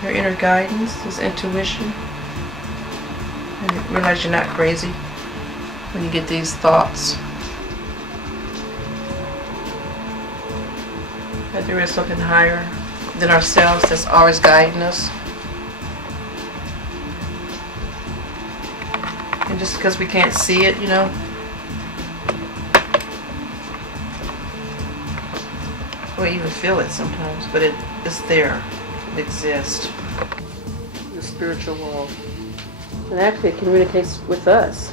Your inner guidance, this intuition. And you realize you're not crazy when you get these thoughts. That there is something higher than ourselves that's always guiding us. And just because we can't see it, you know, or even feel it sometimes, but it's there. It exists. The spiritual world. And actually it communicates with us.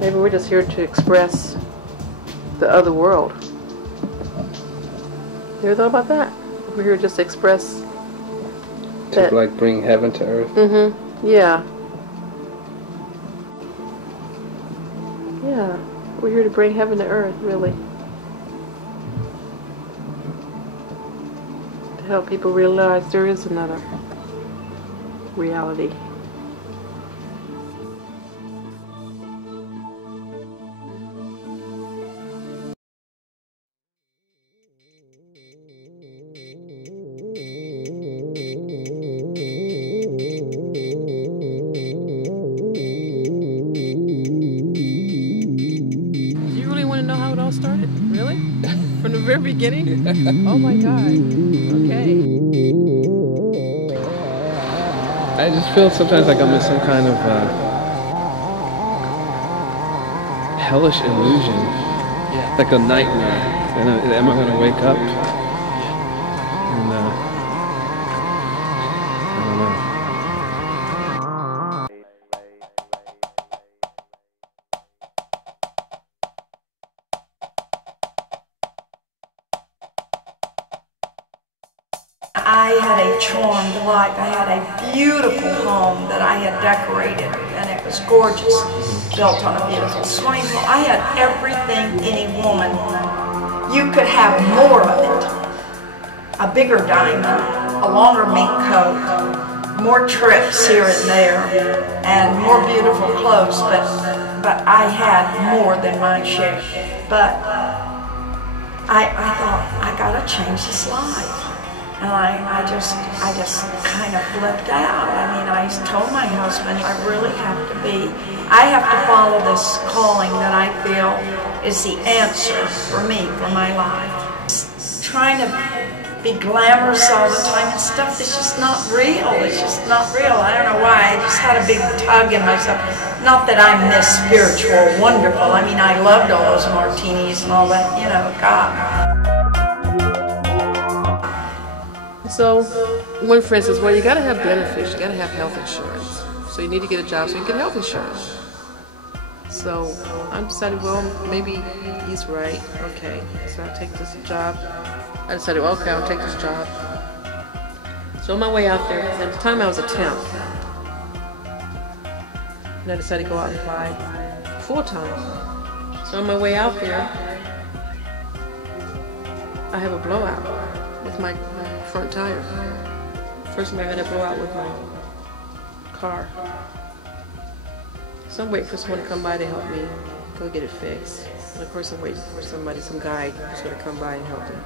Maybe we're just here to express the other world. You ever thought about that? We're here just to express that. To like bring heaven to earth? Mm-hmm. Yeah. Yeah. We're here to bring heaven to earth, really. To help people realize there is another reality. Started? Really? From the very beginning? Oh my God. Okay. I just feel sometimes like I'm in some kind of hellish illusion. Yeah. Like a nightmare. And am I going to wake up? And I don't know. I had a charmed life. I had a beautiful home that I had decorated, and it was gorgeous, built on a beautiful swimming pool. I had everything any woman, you could have more of it. A bigger diamond, a longer mink coat, more trips here and there, and more beautiful clothes, but I had more than my share. But I thought, I gotta change this life. And I just kind of flipped out. I mean, I told my husband, I really have to follow this calling that I feel is the answer for me, for my life. Trying to be glamorous all the time and stuff, it's just not real. It's just not real. I don't know why. I just had a big tug in myself. Not that I'm this spiritual, wonderful. I mean, I loved all those martinis and all that, you know, God. So, one friend says, well, you got to have benefits, you got to have health insurance. So you need to get a job so you can get health insurance. So I decided, well, maybe he's right. Okay, so I'll take this job. I decided, well, okay, I'll take this job. So on my way out there, at the time I was a temp, and I decided to go out and apply full-time. So on my way out there, I have a blowout with my front tire. First time I had a blowout with my car. So I'm waiting for someone to come by to help me go get it fixed. And of course I'm waiting for somebody, some guy who's going to come by and help me.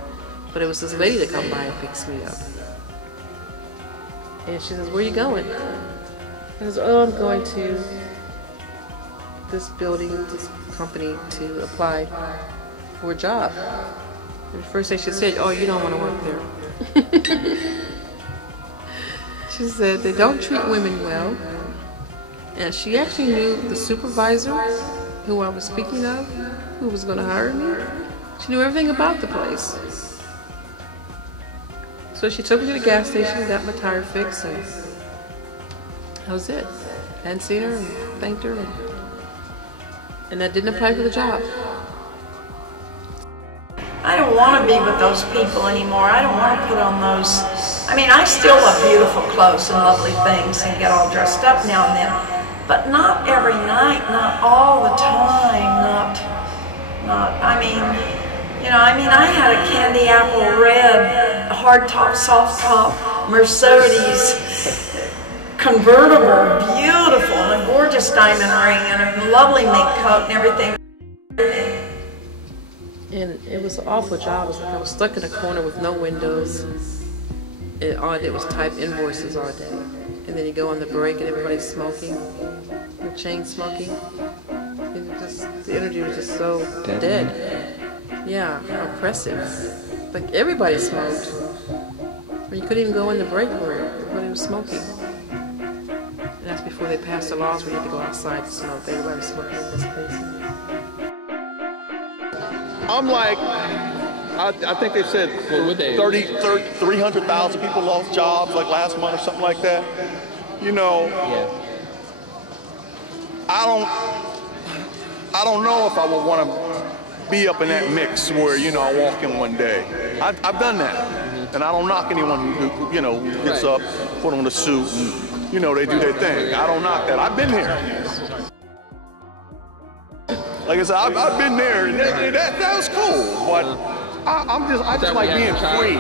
But it was this lady that come by and picks me up. And she says, where are you going? I says, oh, I'm going to this building, this company to apply for a job. And the first thing she said, oh, you don't want to work there. She said they don't treat women well, and she actually knew the supervisor who I was speaking of, who was going to hire me. She knew everything about the place. So she took me to the gas station, got my tire fixed, and that was it. I hadn't seen her and thanked her, and I didn't apply for the job. I don't want to be with those people anymore. I don't want to put on those. I mean, I still love beautiful clothes and lovely things and get all dressed up now and then, but not every night, not all the time, I mean, you know, I had a candy apple red, hard top, soft top, Mercedes convertible, beautiful, and a gorgeous diamond ring and a lovely mink coat and everything. And it was an awful job. It was like I was stuck in a corner with no windows. And all I did was type invoices all day. And then you go on the break and everybody's smoking, the chain smoking. The energy was just so dead. Yeah, oppressive. Like everybody smoked. Or you couldn't even go in the break room. Everybody was smoking. And that's before they passed the laws where you had to go outside to smoke. Everybody was smoking in this place. I'm like, I think they said 300,000 people lost jobs like last month or something like that. You know, Yeah. I don't know if I would want to be up in that mix where, you know, I walk in one day. I've done that. And I don't knock anyone who, you know, gets up, put on a suit, and, you know, they do their thing. I don't knock that. I've been here. Like I said, I've been there, and that was cool, but I just like being free.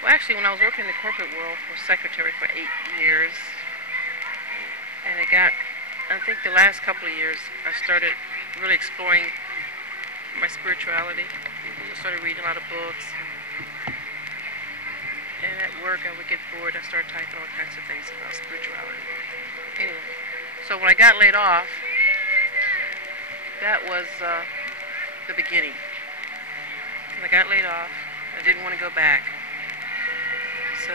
Well, actually, when I was working in the corporate world, I was secretary for 8 years, and I think the last couple of years, I started really exploring my spirituality. I started reading a lot of books. And at work, I would get bored. I started typing all kinds of things about spirituality. Anyway, so when I got laid off, that was the beginning. When I got laid off, I didn't want to go back. So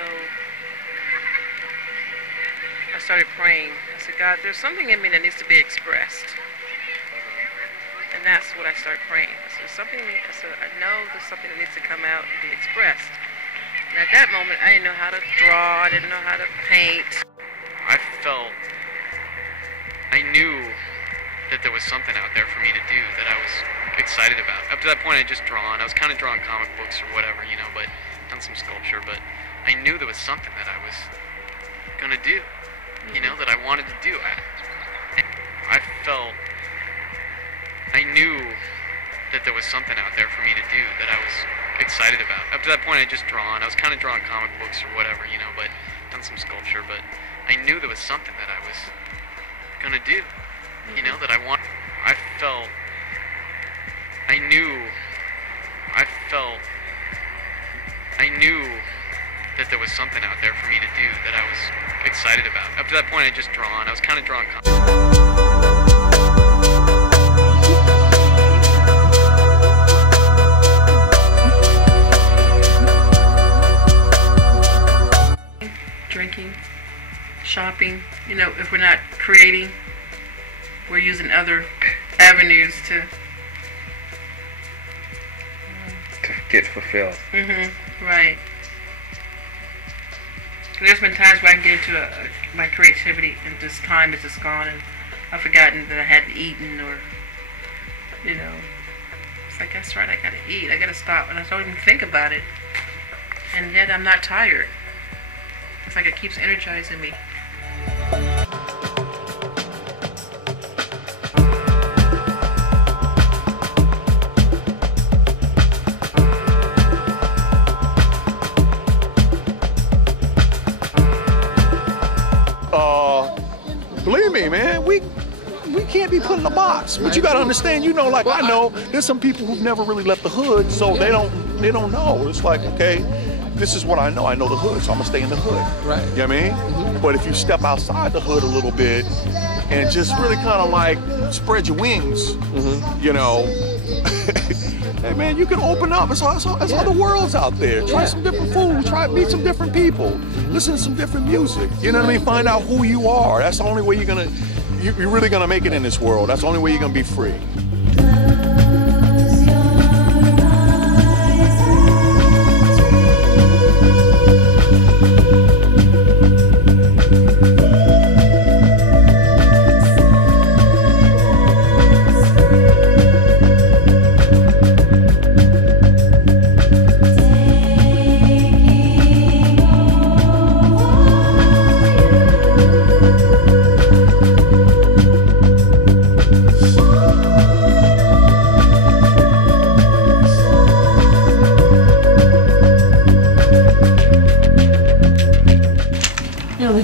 I started praying. I said, God, there's something in me that needs to be expressed. And that's what I started praying. I said, I know there's something that needs to come out and be expressed. And at that moment, I didn't know how to draw. I didn't know how to paint. I knew that there was something out there for me to do that I was excited about. Up to that point, I just drawn. I was kind of drawing comic books or whatever, but done some sculpture. But I knew there was something that I was gonna do. you know, that I wanted to do. I knew that there was something out there for me to do that I was excited about. Up to that point, I was kind of drawing comic books or whatever, you know, but done some sculpture, but I knew there was something that I was gonna do, you know, that I knew that there was something out there for me to do that I was excited about. Up to that point, I was kind of drawing drinking, shopping. You know, if we're not creating, we're using other avenues to get fulfilled. Right. There's been times where I get into my creativity and just time is just gone and I've forgotten that I hadn't eaten, or, you know, it's like, that's right, I gotta eat, I gotta stop, and I don't even think about it. And yet I'm not tired. It's like it keeps energizing me. Believe me, man, we can't be put in a box. But you gotta understand, you know, like, I know there's some people who've never really left the hood, so they don't know. It's like, okay, this is what I know. I know the hood, so I'm gonna stay in the hood. Right. You know what I mean? But if you step outside the hood a little bit and just really kind of like spread your wings, you know, hey man, you can open up. It's other worlds out there. Try some different food. Meet some different people. Listen to some different music. You know what I mean? Find out who you are. That's the only way you're really gonna make it in this world. That's the only way you're gonna be free.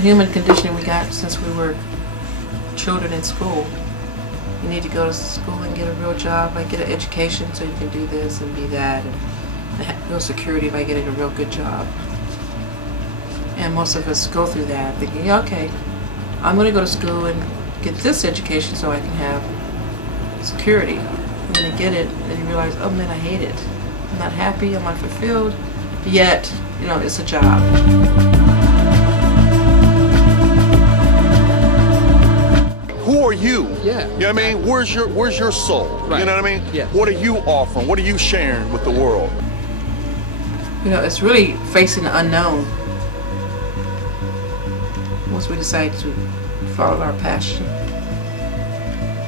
Human conditioning we got since we were children in school. You need to go to school and get a real job, like get an education so you can do this and be that, and have real security by getting a real good job. And most of us go through that thinking, yeah, okay, I'm going to go to school and get this education so I can have security. And then you get it and you realize, oh man, I hate it. I'm not happy, I'm not fulfilled, yet, you know, it's a job. Who are you? Yeah. You know what I mean? Where's your soul? Right. You know what I mean? Yeah. What are you offering? What are you sharing with the world? You know, it's really facing the unknown. Once we decide to follow our passion.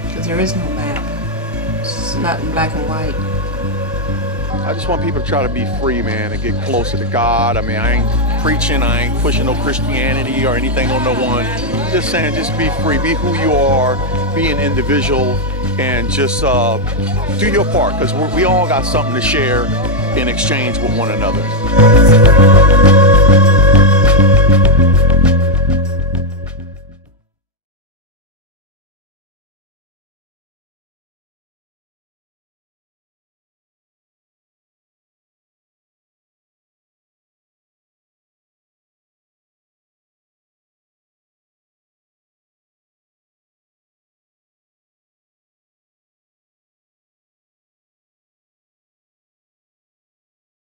Because there is no map. It's not in black and white. I just want people to try to be free, man, and get closer to God. I mean, I ain't preaching, I ain't pushing no Christianity or anything on no one. I'm just saying, just be free, be who you are, be an individual, and just do your part, because we all got something to share in exchange with one another.